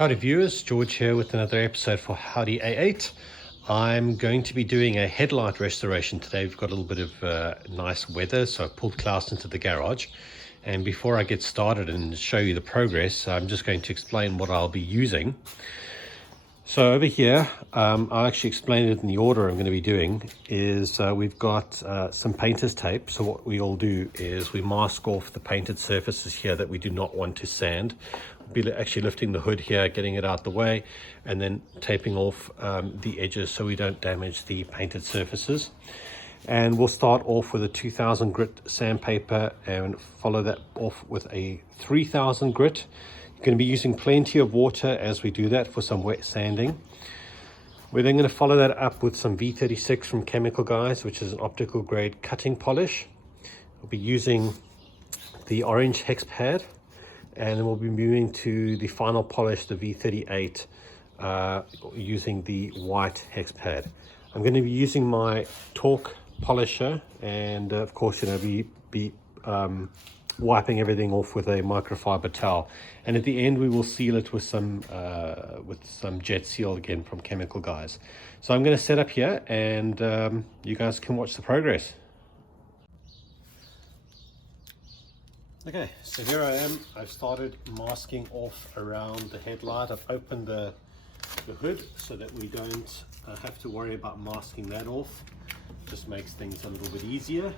Howdy viewers, George here with another episode for Howdy A8. I'm going to be doing a headlight restoration today. We've got a little bit of nice weather, so I pulled Klaus into the garage. And before I get started and show you the progress, I'm just going to explain what I'll be using. So over here, I'll actually explain it in the order I'm going to be doing, is we've got some painter's tape. So what we all do is we mask off the painted surfaces here that we do not want to sand. We'll be actually lifting the hood here, getting it out the way, and then taping off the edges so we don't damage the painted surfaces. And we'll start off with a 2000 grit sandpaper and follow that off with a 3000 grit. Going to be using plenty of water as we do that for some wet sanding. We're then going to follow that up with some V36 from Chemical Guys, which is an optical grade cutting polish. We'll be using the orange hex pad, and then we'll be moving to the final polish, the V38, using the white hex pad. I'm going to be using my Torque polisher, and of course, be wiping everything off with a microfiber towel, and at the end we will seal it with some jet seal again from Chemical Guys. So I'm going to set up here, and you guys can watch the progress. Okay, so here I am. I've started masking off around the headlight. I've opened the hood so that we don't have to worry about masking that off. Just makes things a little bit easier.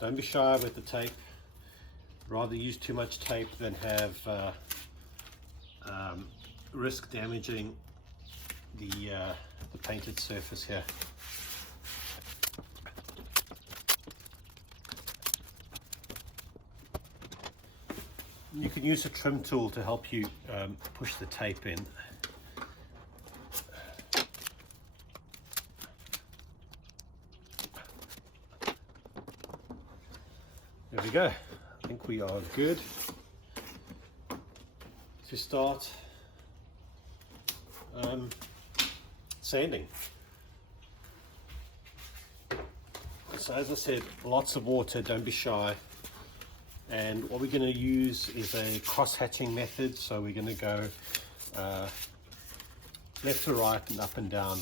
Don't be shy with the tape. Rather use too much tape than have risk damaging the painted surface here. You can use a trim tool to help you push the tape in. There we go. I think we are good to start sanding. So as I said, lots of water, don't be shy. And what we're going to use is a cross-hatching method. So we're going to go left to right and up and down.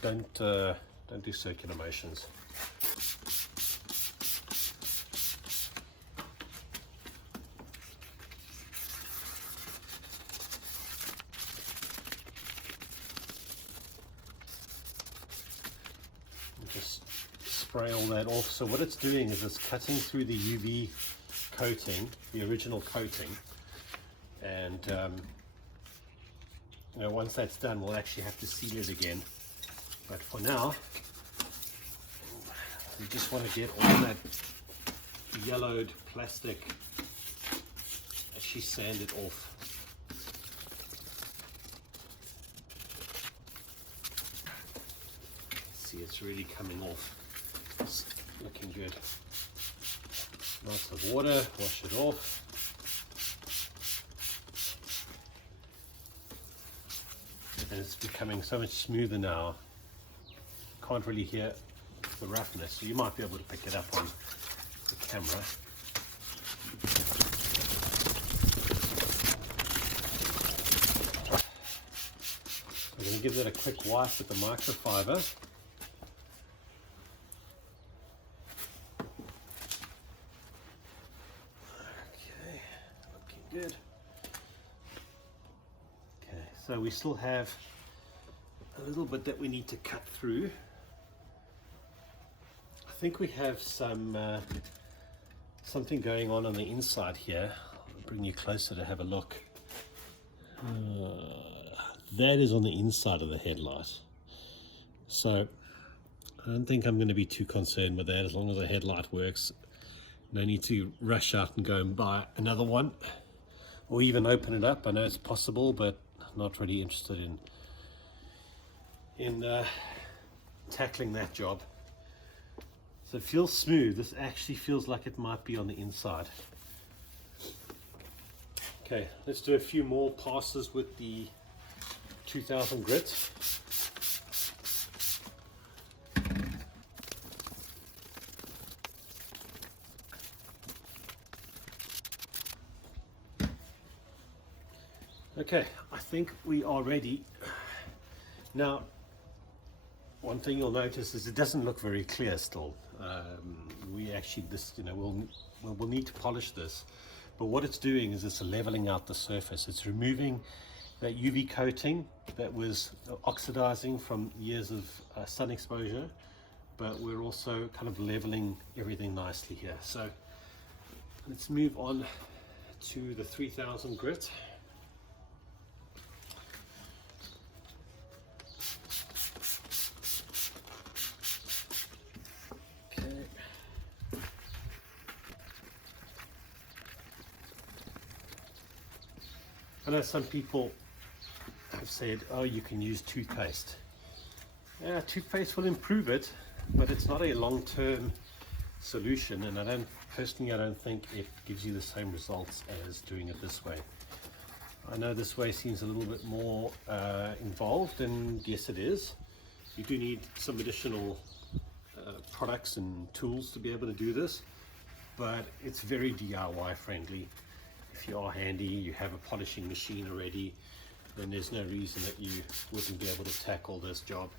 Don't do circular motions. Just spray all that off. So what it's doing is it's cutting through the UV coating, the original coating, and once that's done, we'll actually have to seal it again. But for now, we just want to get all that yellowed plastic actually sanded off. See, it's really coming off. It's looking good. Lots of water, wash it off. And it's becoming so much smoother now. Can't really hear the roughness, so you might be able to pick it up on the camera. I'm going to give that a quick wipe with the microfiber. Good. Okay, so we still have a little bit that we need to cut through. I think we have some something going on the inside here. I'll bring you closer to have a look. That is on the inside of the headlight. So I don't think I'm going to be too concerned with that. As long as the headlight works, no need to rush out and go and buy another one, or even open it up. I know it's possible, but I'm not really interested in tackling that job. So it feels smooth. This actually feels like it might be on the inside. Okay, let's do a few more passes with the 2000 grit. Okay, I think we are ready. Now, one thing you'll notice is it doesn't look very clear still. We actually, we'll need to polish this. But what it's doing is it's leveling out the surface. It's removing that UV coating that was oxidizing from years of sun exposure. But we're also kind of leveling everything nicely here. So let's move on to the 3000 grit. I know some people have said, oh, you can use toothpaste. Yeah, toothpaste will improve it, but it's not a long-term solution, and I don't think it gives you the same results as doing it this way. I know this way seems a little bit more involved, and yes it is. You do need some additional products and tools to be able to do this, but it's very DIY friendly. If you are handy, you have a polishing machine already, then there's no reason that you wouldn't be able to tackle this job.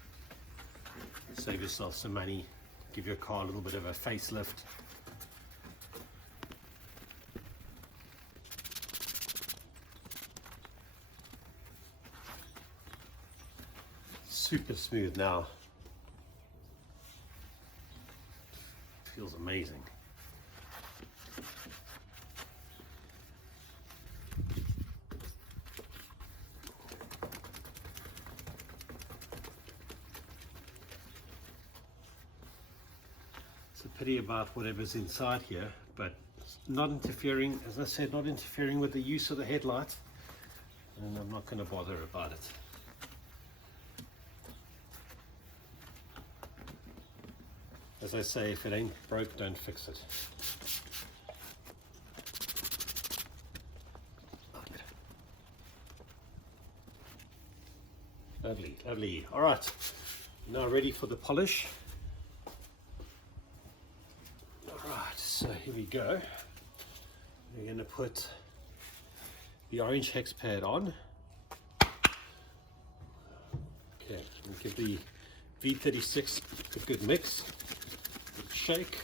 Save yourself some money, give your car a little bit of a facelift. Super smooth now. Feels amazing. Pity about whatever's inside here, but not interfering, as I said, not interfering with the use of the headlight, and I'm not going to bother about it. As I say, if it ain't broke, don't fix it. Lovely, lovely. All right, now ready for the polish. So here we go. We're going to put the orange hex pad on. Okay, and give the V36 a good mix, good shake.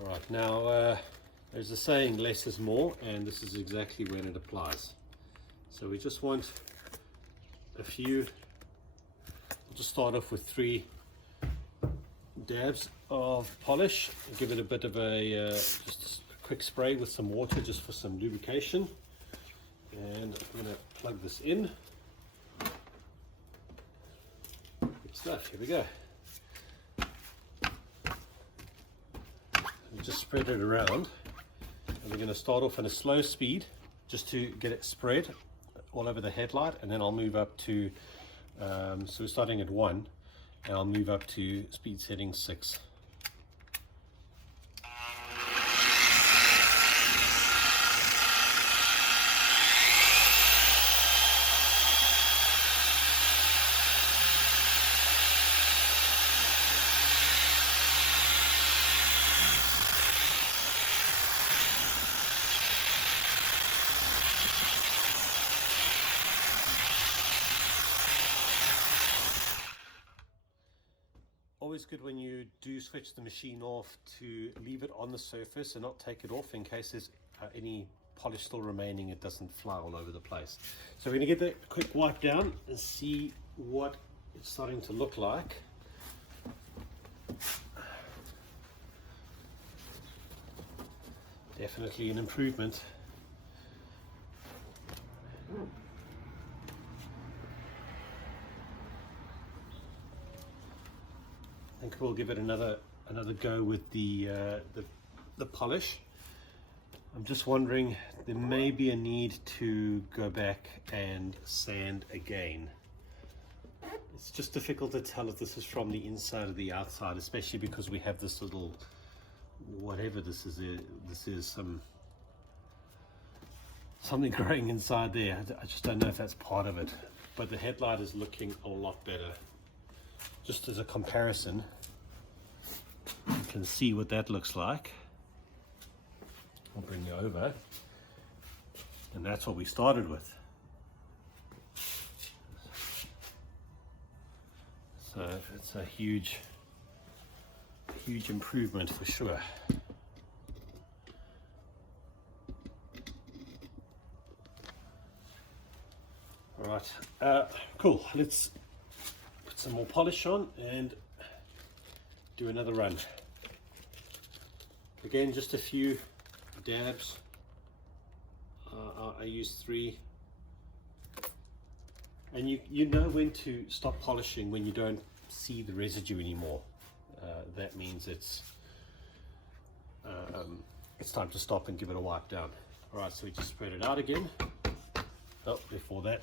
All right, now there's a saying, less is more, and this is exactly when it applies. So we just want a few. We'll just start off with 3 dabs of polish. Give it a bit of a just a quick spray with some water just for some lubrication, and I'm going to plug this in. Good stuff. Here we go. And just spread it around, and we're going to start off at a slow speed just to get it spread all over the headlight, and then I'll move up to so we're starting at 1, and I'll move up to speed setting 6. Always good when you do switch the machine off to leave it on the surface and not take it off in case there's any polish still remaining, it doesn't fly all over the place. So we're going to get that quick wipe down and see what it's starting to look like. Definitely an improvement. I think we'll give it another go with the polish. I'm just wondering, there may be a need to go back and sand again. It's just difficult to tell if this is from the inside or the outside, especially because we have this little, whatever this is something growing inside there. I just don't know if that's part of it, but the headlight is looking a lot better. Just as a comparison, can see what that looks like. I'll bring you over, and that's what we started with. So it's a huge improvement for sure. All right, cool. Let's put some more polish on and do another run. Again, just a few dabs. I use 3, and you know when to stop polishing when you don't see the residue anymore. That means it's time to stop and give it a wipe down. All right, so we just spread it out again. Oh, before that,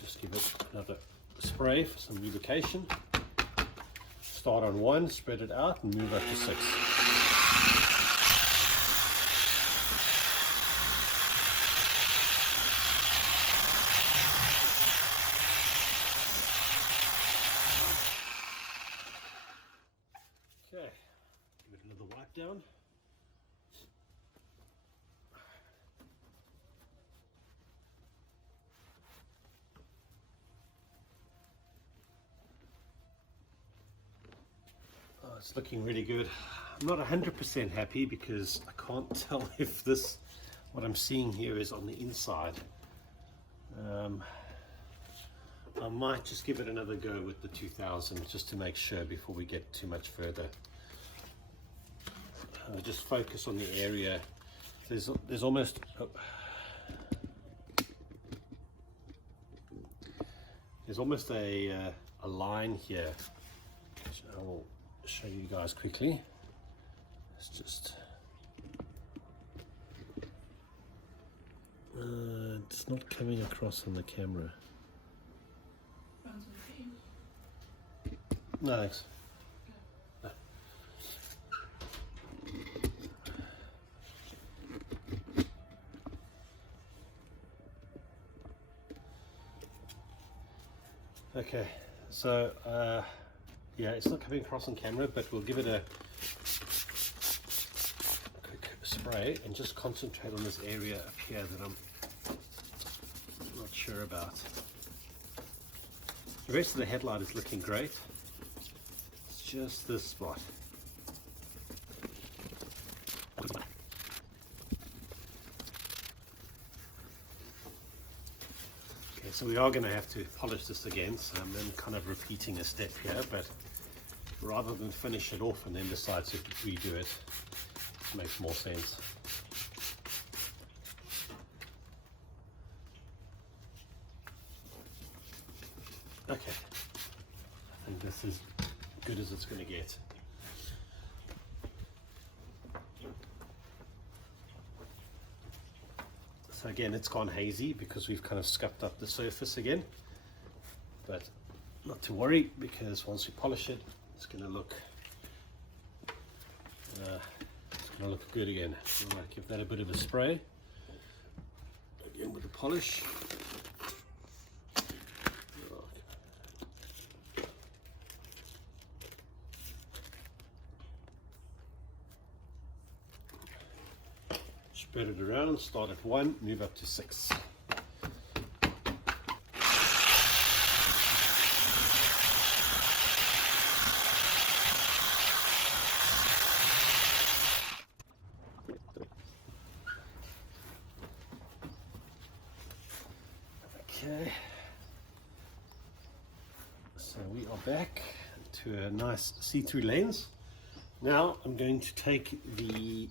just give it another spray for some lubrication. Start on 1, spread it out, and move up to 6. Okay, give it another wipe down. Oh, it's looking really good. I'm not 100% happy because I can't tell if what I'm seeing here is on the inside. I might just give it another go with the 2000 just to make sure before we get too much further. Just focus on the area. There's almost a line here, which I will show you guys quickly. It's just it's not coming across on the camera. No, thanks. No. Okay, so yeah, it's not coming across on camera, but we'll give it a quick spray and just concentrate on this area up here that I'm not sure about. The rest of the headlight is looking great. It's just this spot. Okay, so we are going to have to polish this again, so I'm then kind of repeating a step here, but rather than finish it off and then decide to redo it, it makes more sense. Okay, I think this is good as it's going to get. So again, it's gone hazy because we've kind of scuffed up the surface again, but not to worry, because once we polish it, it's going to look good again. I might give that a bit of a spray again with the polish. Spread it around, start at 1, move up to 6. Okay, so we are back to a nice see-through lens. Now I'm going to take the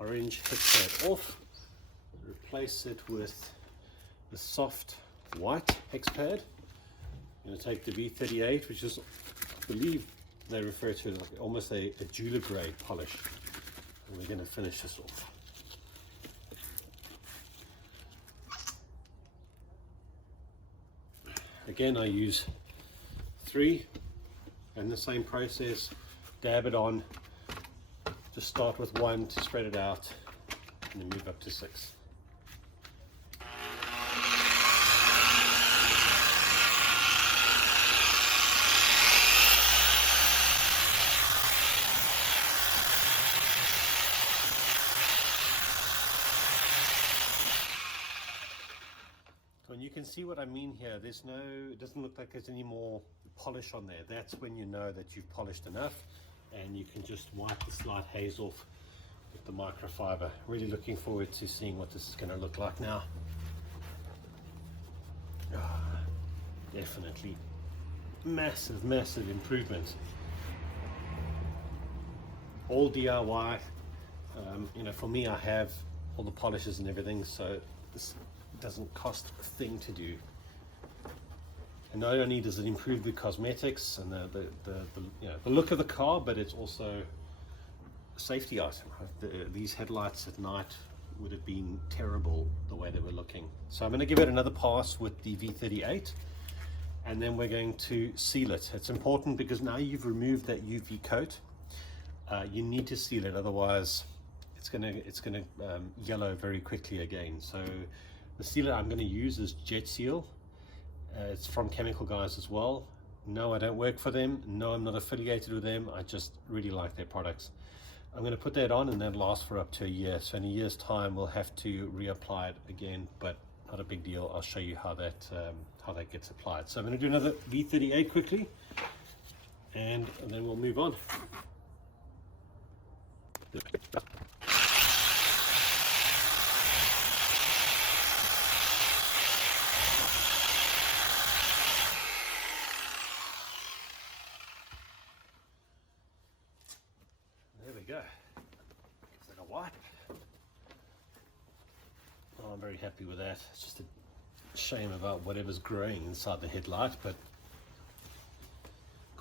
orange hex off, replace it with the soft white hex pad. I'm going to take the V38, which is, I believe they refer to it like almost a jeweler grade polish, and we're going to finish this off. Again, I use 3, and the same process, dab it on. Just start with 1 to spread it out, and then move up to 6. And you can see what I mean here. There's no, it doesn't look like there's any more polish on there. That's when you know that you've polished enough, and you can just wipe the slight haze off with the microfiber. Really looking forward to seeing what this is going to look like now. Definitely massive improvement. All DIY. You know, for me, I have all the polishes and everything, so this doesn't cost a thing to do. And not only does it improve the cosmetics and the you know, the look of the car, but it's also a safety item. These headlights at night would have been terrible the way they were looking. So I'm going to give it another pass with the V38, and then we're going to seal it. It's important because now you've removed that UV coat. You need to seal it, otherwise it's gonna yellow very quickly again. So the sealer I'm going to use is Jet Seal. It's from Chemical Guys as well. No, I don't work for them. No, I'm not affiliated with them. I just really like their products. I'm going to put that on, and that lasts for up to a year. So in a year's time, we'll have to reapply it again, but not a big deal. I'll show you how that gets applied. So I'm going to do another V38 quickly, and then we'll move on. There we go. Gives it a wipe. Oh, I'm very happy with that. It's just a shame about whatever's growing inside the headlight, but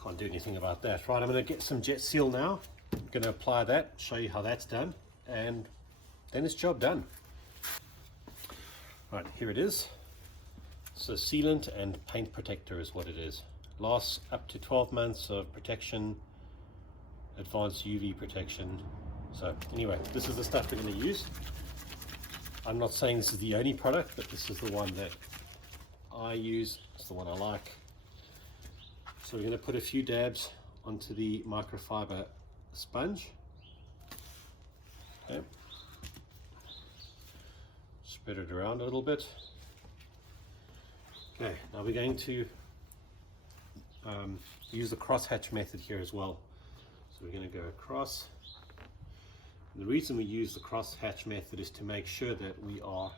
can't do anything about that. Right, I'm going to get some Jet Seal now. I'm going to apply that, show you how that's done, and then it's job done. Right, here it is. So sealant and paint protector is what it is. Lasts up to 12 months of protection, advanced UV protection. So anyway, this is the stuff we're going to use. I'm not saying this is the only product, but this is the one that I use. It's the one I like. So we're going to put a few dabs onto the microfiber sponge. Okay. Spread it around a little bit. Okay, now we're going to use the crosshatch method here as well. So we're going to go across. The reason we use the crosshatch method is to make sure that we are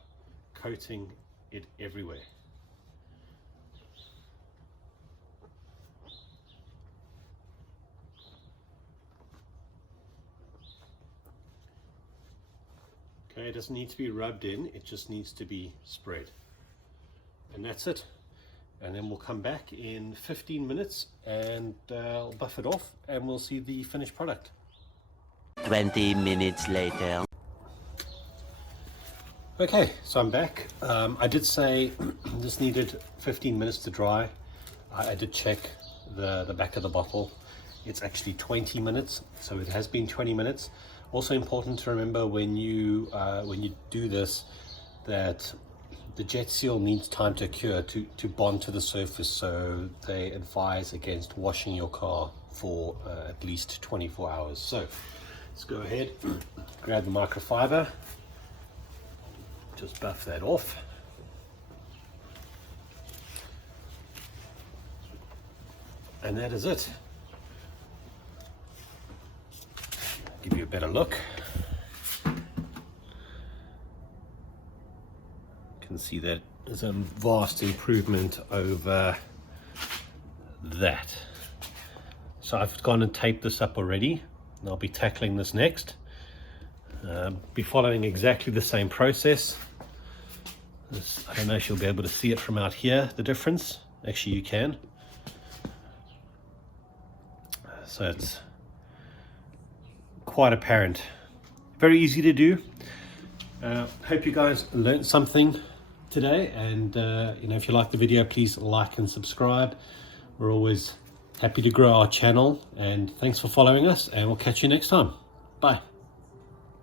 coating it everywhere. Okay, it doesn't need to be rubbed in, it just needs to be spread. And that's it. And then we'll come back in 15 minutes and I'll buff it off and we'll see the finished product. 20 minutes later. Okay, so I'm back. I did say this needed 15 minutes to dry. I did check the back of the bottle. It's actually 20 minutes, so it has been 20 minutes. Also important to remember when you do this, that the Jet Seal needs time to cure, to bond to the surface, so they advise against washing your car for at least 24 hours. So let's go ahead, grab the microfiber, just buff that off. And that is it. Give you a better look. Can see that there's a vast improvement over that. So I've gone and taped this up already, and I'll be tackling this next. Be following exactly the same process. I don't know if you'll be able to see it from out here, the difference. Actually you can. So it's quite apparent. Very easy to do. Hope you guys learned something today, and if you like the video, please like and subscribe. We're always happy to grow our channel, and thanks for following us, and we'll catch you next time. Bye.